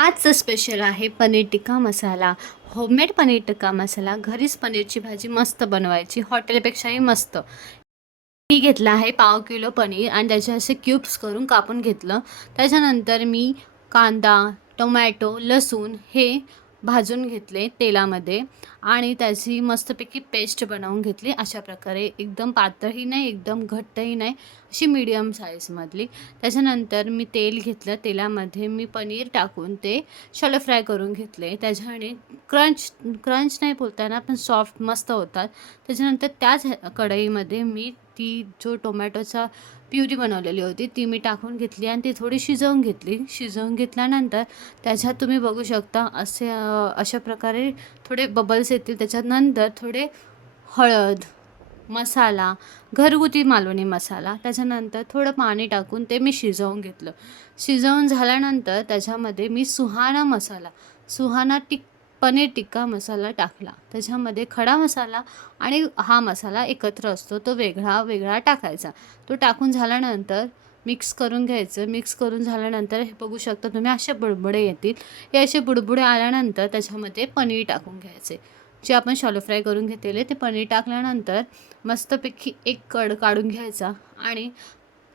आजचं स्पेशल आहे पनीर टिक्का मसाला. होममेड पनीर टिक्का मसाला. घरीच पनीरची भाजी मस्त बनवायची, हॉटेलपेक्षाही मस्त. मी घेतलं आहे पाव किलो पनीर आणि त्याचे असे क्यूब्स करून कापून घेतलं. त्याच्यानंतर मी कांदा, टोमॅटो, लसूण हे भाजून घेतले तेलामध्ये आणि त्याची मस्तपैकी पेस्ट बनवून घेतली. अशा प्रकारे एकदम पातळही नाही, एकदम घट्टही नाही, अशी मीडियम साईजमधली. त्याच्यानंतर मी तेल घेतलं. तेलामध्ये मी पनीर टाकून ते शॅलो फ्राय करून घेतले. त्याच्याने क्रंच क्रंच नाही बोलताना पण सॉफ्ट मस्त होतात. त्याच्यानंतर त्याच कढईमध्ये मी ती जो टोमॅटोचा प्युरी बनवलेली होती ती मी टाकून घेतली आणि ती थोडी शिजवून घेतली. शिजवून घेतल्यानंतर त्याच्यात तुम्ही बघू शकता अशा प्रकारे थोडे बबल्स येतील. त्याच्यानंतर थोडे हळद, मसाला, घरगुती मालवणी मसाला, त्याच्यानंतर थोडं पाणी टाकून ते मी शिजवून घेतलं. शिजवून झाल्यानंतर त्याच्यामध्ये मी सुहाना पनीर टिक्का मसाला टाकला. त्याच्यामध्ये खडा मसाला आणि हा मसाला एकत्र असतो, तो वेगळा वेगळा टाकायचा. तो टाकून झाल्यानंतर मिक्स करून घ्यायचं. मिक्स करून झाल्यानंतर हे बघू शकता तुम्ही असे बुडबुडे येतील. हे असे बुडबुडे आल्यानंतर त्याच्यामध्ये पनीर टाकून घ्यायचे. जे आपण शॅलो फ्राय करून घेतलेले ते पनीर टाकल्यानंतर मस्तपैकी एक कड काढून घ्यायचा आणि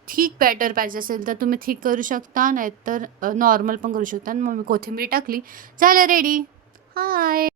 थिक बॅटर पाहिजे असेल तर तुम्ही थिक करू शकता, नाहीतर नॉर्मल पण करू शकता. मग मी कोथिंबीर टाकली, झालं रेडी. हाय.